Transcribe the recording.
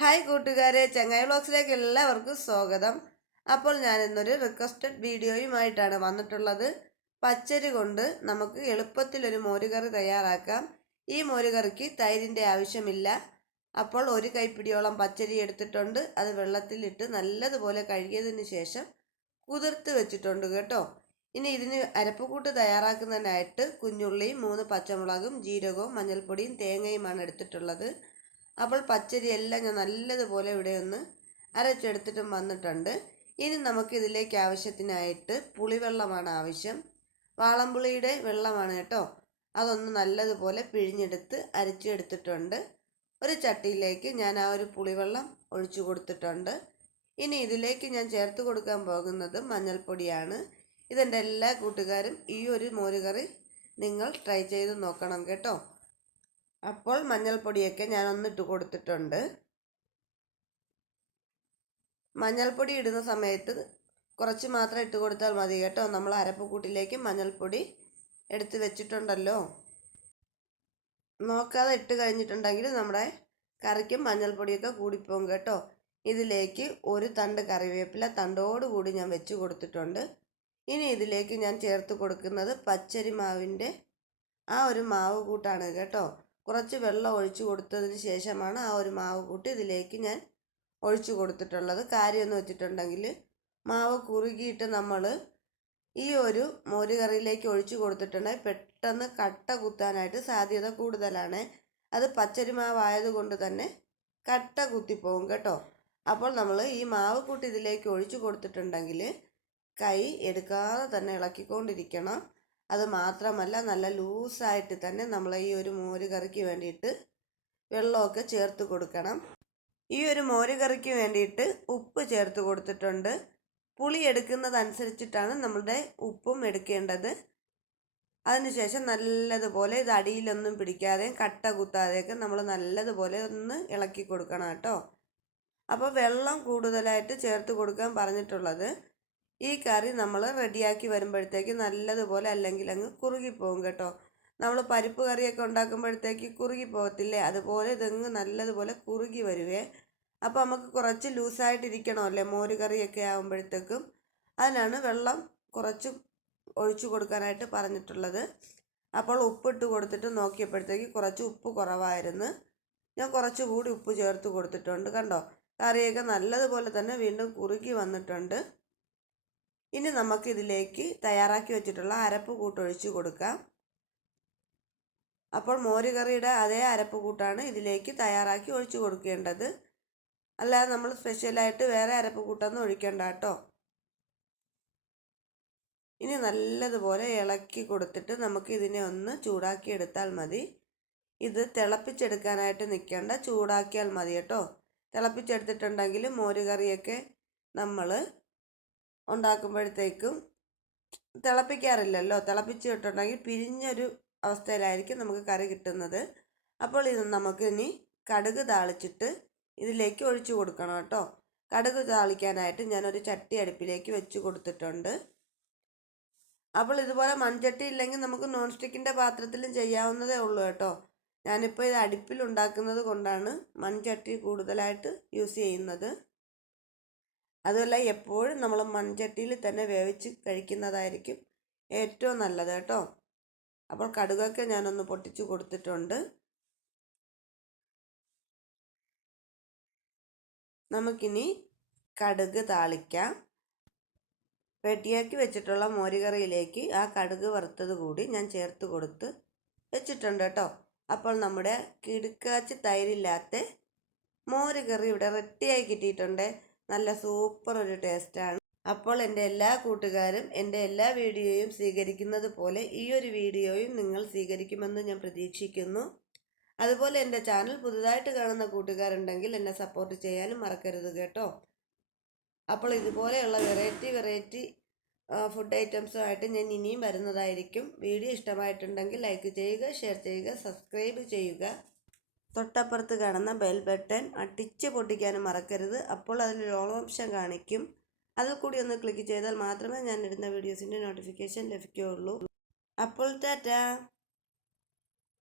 Hi കൂട്ടുകാരെ. ചങ്ങായി വ്ളോഗ്സിലേക്ക് എല്ലാവർക്കും സ്വാഗതം. അപ്പോൾ ഞാൻ ഇന്നൊരു റിക്വസ്റ്റഡ് വീഡിയോയുമായിട്ടാണ് വന്നിട്ടുള്ളത്. പച്ചരി കൊണ്ട് നമുക്ക് എളുപ്പത്തിൽ ഒരു മോരുകറി തയ്യാറാക്കാം. ഈ മോരുകറിക്ക് തൈരിന്റെ ആവശ്യമില്ല. അപ്പോൾ ഒരു കൈപ്പിടിയോളം പച്ചരി എടുത്തിട്ടുണ്ട്. അത് വെള്ളത്തിലിട്ട് നല്ലതുപോലെ കഴുകിയതിന് ശേഷം കുതിർത്ത് വെച്ചിട്ടുണ്ട് കേട്ടോ. ഇനി ഇതിന് അരപ്പുകൂട്ട് തയ്യാറാക്കുന്നതിനായിട്ട് കുഞ്ഞുള്ളിയും മൂന്ന് പച്ചമുളകും ജീരകവും മഞ്ഞൾപ്പൊടിയും തേങ്ങയുമാണ് എടുത്തിട്ടുള്ളത്. അപ്പോൾ പച്ചരി എല്ലാം ഞാൻ നല്ലതുപോലെ ഇവിടെ ഒന്ന് അരച്ചെടുത്തിട്ടും വന്നിട്ടുണ്ട്. ഇനി നമുക്ക് ഇതിലേക്ക് ആവശ്യത്തിനായിട്ട് പുളിവെള്ളമാണ് ആവശ്യം. വാളംപുളിയുടെ വെള്ളമാണ് കേട്ടോ. അതൊന്ന് നല്ലതുപോലെ പിഴിഞ്ഞെടുത്ത് അരച്ചെടുത്തിട്ടുണ്ട്. ഒരു ചട്ടിയിലേക്ക് ഞാൻ ആ ഒരു പുളിവെള്ളം ഒഴിച്ചു കൊടുത്തിട്ടുണ്ട്. ഇനി ഇതിലേക്ക് ഞാൻ ചേർത്ത് കൊടുക്കാൻ പോകുന്നത് മഞ്ഞൾപ്പൊടിയാണ്. ഇതെന്റെ എല്ലാ കൂട്ടുകാരും ഈ ഒരു മോരുകറി നിങ്ങൾ ട്രൈ ചെയ്ത് നോക്കണം കേട്ടോ. അപ്പോൾ മഞ്ഞൾപ്പൊടിയൊക്കെ ഞാൻ ഒന്നിട്ട് കൊടുത്തിട്ടുണ്ട്. മഞ്ഞൾപ്പൊടി ഇടുന്ന സമയത്ത് കുറച്ച് മാത്രം ഇട്ട് കൊടുത്താൽ മതി കേട്ടോ. നമ്മൾ അരപ്പ് കൂട്ടിലേക്ക് മഞ്ഞൾപ്പൊടി എടുത്ത് വെച്ചിട്ടുണ്ടല്ലോ. നോക്കാതെ ഇട്ട് കഴിഞ്ഞിട്ടുണ്ടെങ്കിൽ നമ്മുടെ കറിക്കും മഞ്ഞൾപ്പൊടിയൊക്കെ കൂടിപ്പോകും കേട്ടോ. ഇതിലേക്ക് ഒരു തണ്ട് കറിവേപ്പില തണ്ടോടുകൂടി ഞാൻ വെച്ച് കൊടുത്തിട്ടുണ്ട്. ഇനി ഇതിലേക്ക് ഞാൻ ചേർത്ത് കൊടുക്കുന്നത് പച്ചരി മാവിന്റെ ആ ഒരു മാവ് കൂട്ടാണ് കേട്ടോ. കുറച്ച് വെള്ളം ഒഴിച്ചു കൊടുത്തതിന് ശേഷമാണ് ആ ഒരു മാവ് കൂട്ടി ഇതിലേക്ക് ഞാൻ ഒഴിച്ചു കൊടുത്തിട്ടുള്ളത്. കാര്യമെന്ന് വെച്ചിട്ടുണ്ടെങ്കിൽ മാവ് കുറുകിയിട്ട് നമ്മൾ ഈ ഒരു മോരുകറിയിലേക്ക് ഒഴിച്ചു കൊടുത്തിട്ടുണ്ടെങ്കിൽ പെട്ടെന്ന് കട്ട കുത്താനായിട്ട് സാധ്യത കൂടുതലാണ്. അത് പച്ചരി മാവായതുകൊണ്ട് തന്നെ കട്ട കുത്തിപ്പോവും കേട്ടോ. അപ്പോൾ നമ്മൾ ഈ മാവ് കൂട്ടി ഇതിലേക്ക് ഒഴിച്ചു കൊടുത്തിട്ടുണ്ടെങ്കിൽ കൈ എടുക്കാതെ തന്നെ ഇളക്കിക്കൊണ്ടിരിക്കണം. അത് മാത്രമല്ല നല്ല ലൂസായിട്ട് തന്നെ നമ്മൾ ഈ ഒരു മോര് കറിക്ക് വേണ്ടിയിട്ട് വെള്ളമൊക്കെ ചേർത്ത് കൊടുക്കണം. ഈ ഒരു മോര് കറിക്ക് വേണ്ടിയിട്ട് ഉപ്പ് ചേർത്ത് കൊടുത്തിട്ടുണ്ട്. പുളി എടുക്കുന്നതനുസരിച്ചിട്ടാണ് നമ്മളുടെ ഉപ്പും എടുക്കേണ്ടത്. അതിനുശേഷം നല്ലതുപോലെ ഇത് അടിയിലൊന്നും പിടിക്കാതെയും കട്ട കുത്താതെയൊക്കെ നമ്മൾ നല്ലതുപോലെ ഒന്ന് ഇളക്കി കൊടുക്കണം കേട്ടോ. അപ്പോൾ വെള്ളം കൂടുതലായിട്ട് ചേർത്ത് കൊടുക്കാൻ പറഞ്ഞിട്ടുള്ളത് ഈ കറി നമ്മൾ റെഡിയാക്കി വരുമ്പോഴത്തേക്ക് നല്ലതുപോലെ അല്ലെങ്കിൽ അങ്ങ് കുറുകിപ്പോകും കേട്ടോ. നമ്മൾ പരിപ്പ് കറിയൊക്കെ ഉണ്ടാക്കുമ്പോഴത്തേക്ക് കുറുകി പോകത്തില്ലേ അതുപോലെ ഇതങ്ങ് നല്ലതുപോലെ കുറുകി വരുവേ. അപ്പോൾ നമുക്ക് കുറച്ച് ലൂസായിട്ടിരിക്കണമല്ലേ മോര് കറിയൊക്കെ ആകുമ്പോഴത്തേക്കും അതിനാണ് വെള്ളം കുറച്ച് ഒഴിച്ചു കൊടുക്കാനായിട്ട് പറഞ്ഞിട്ടുള്ളത്. അപ്പോൾ ഉപ്പിട്ട് കൊടുത്തിട്ട് നോക്കിയപ്പോഴത്തേക്ക് കുറച്ച് ഉപ്പ് കുറവായിരുന്നു. ഞാൻ കുറച്ചുകൂടി ഉപ്പ് ചേർത്ത് കൊടുത്തിട്ടുണ്ട് കണ്ടോ? കറിയൊക്കെ നല്ലതുപോലെ തന്നെ വീണ്ടും കുറുകി വന്നിട്ടുണ്ട്. ഇനി നമുക്ക് ഇതിലേക്ക് തയ്യാറാക്കി വെച്ചിട്ടുള്ള അരപ്പ് കൂട്ടൊഴിച്ച് കൊടുക്കാം. അപ്പോൾ മോരുകറിയുടെ അതേ അരപ്പ് കൂട്ടാണ് ഇതിലേക്ക് തയ്യാറാക്കി ഒഴിച്ചു കൊടുക്കേണ്ടത്. അല്ലാതെ നമ്മൾ സ്പെഷ്യലായിട്ട് വേറെ അരപ്പ് കൂട്ടൊന്നും ഒഴിക്കേണ്ട കേട്ടോ. ഇനി നല്ലതുപോലെ ഇളക്കി കൊടുത്തിട്ട് നമുക്ക് ഇതിനെ ഒന്ന് ചൂടാക്കി എടുത്താൽ മതി. ഇത് തിളപ്പിച്ചെടുക്കാനായിട്ട് നിൽക്കേണ്ട ചൂടാക്കിയാൽ മതി കേട്ടോ. തിളപ്പിച്ചെടുത്തിട്ടുണ്ടെങ്കിൽ മോരുകറിയൊക്കെ നമ്മൾ ഉണ്ടാക്കുമ്പോഴത്തേക്കും തിളപ്പിക്കാറില്ലല്ലോ. തിളപ്പിച്ചിട്ടുണ്ടെങ്കിൽ പിരിഞ്ഞൊരു അവസ്ഥയിലായിരിക്കും നമുക്ക് കറി കിട്ടുന്നത്. അപ്പോൾ ഇത് നമുക്ക് ഇനി കടുക് താളിച്ചിട്ട് ഇതിലേക്ക് ഒഴിച്ചു കൊടുക്കണം കേട്ടോ. കടുക് താളിക്കാനായിട്ട് ഞാനൊരു ചട്ടി അടുപ്പിലേക്ക് വെച്ച് കൊടുത്തിട്ടുണ്ട്. അപ്പോൾ ഇതുപോലെ മൺചട്ടി ഇല്ലെങ്കിൽ നമുക്ക് നോൺ സ്റ്റിക്കിന്റെ പാത്രത്തിലും ചെയ്യാവുന്നതേ ഉള്ളൂ കേട്ടോ. ഞാനിപ്പോൾ ഇത് അടുപ്പിൽ ഉണ്ടാക്കുന്നത് കൊണ്ടാണ് മൺചട്ടി കൂടുതലായിട്ട് യൂസ് ചെയ്യുന്നത്. അതുമല്ല എപ്പോഴും നമ്മൾ മൺചട്ടിയിൽ തന്നെ വേവിച്ച് കഴിക്കുന്നതായിരിക്കും ഏറ്റവും നല്ലത് കേട്ടോ. അപ്പോൾ കടുകൊക്കെ ഞാനൊന്ന് പൊട്ടിച്ച് കൊടുത്തിട്ടുണ്ട്. നമുക്കിനി കടുക് താളിക്കാം. റെഡിയാക്കി വെച്ചിട്ടുള്ള മോരുകറിയിലേക്ക് ആ കടുക് വറുത്തത് കൂടി ഞാൻ ചേർത്ത് കൊടുത്ത് വെച്ചിട്ടുണ്ട് കേട്ടോ. അപ്പോൾ നമ്മുടെ കിടുക്കാച്ചി തൈരില്ലാത്ത മോരുകറി ഇവിടെ റെഡിയായി കിട്ടിയിട്ടുണ്ട്. നല്ല സൂപ്പർ ഒരു ടേസ്റ്റാണ് അപ്പോൾ എന്റെ എല്ലാ കൂട്ടുകാരും എന്റെ എല്ലാ വീഡിയോയും സ്വീകരിക്കുന്നത് പോലെ ഈ ഒരു വീഡിയോയും നിങ്ങൾ സ്വീകരിക്കുമെന്ന് ഞാൻ പ്രതീക്ഷിക്കുന്നു. അതുപോലെ എന്റെ ചാനൽ പുതുതായിട്ട് കാണുന്ന കൂട്ടുകാരുണ്ടെങ്കിൽ എന്നെ സപ്പോർട്ട് ചെയ്യാനും മറക്കരുത് കേട്ടോ. അപ്പോൾ ഇതുപോലെയുള്ള വെറൈറ്റി വെറൈറ്റി ഫുഡ് ഐറ്റംസുമായിട്ട് ഞാൻ ഇനിയും വരുന്നതായിരിക്കും. വീഡിയോ ഇഷ്ടമായിട്ടുണ്ടെങ്കിൽ ലൈക്ക് ചെയ്യുക ഷെയർ ചെയ്യുക സബ്സ്ക്രൈബ് ചെയ്യുക. തൊട്ടപ്പുറത്ത് കാണുന്ന ബെൽ ബട്ടൺ അടിച്ച് പൊട്ടിക്കാനും മറക്കരുത്. അപ്പോൾ അതിൽ ഓൾ ഓപ്ഷൻ കാണിക്കും. അതിൽ കൂടി ഒന്ന് ക്ലിക്ക് ചെയ്താൽ മാത്രമേ ഞാൻ ഇടുന്ന വീഡിയോസിന്റെ നോട്ടിഫിക്കേഷൻ ലഭിക്കുകയുള്ളൂ. അപ്പോൾ ടാറ്റാ.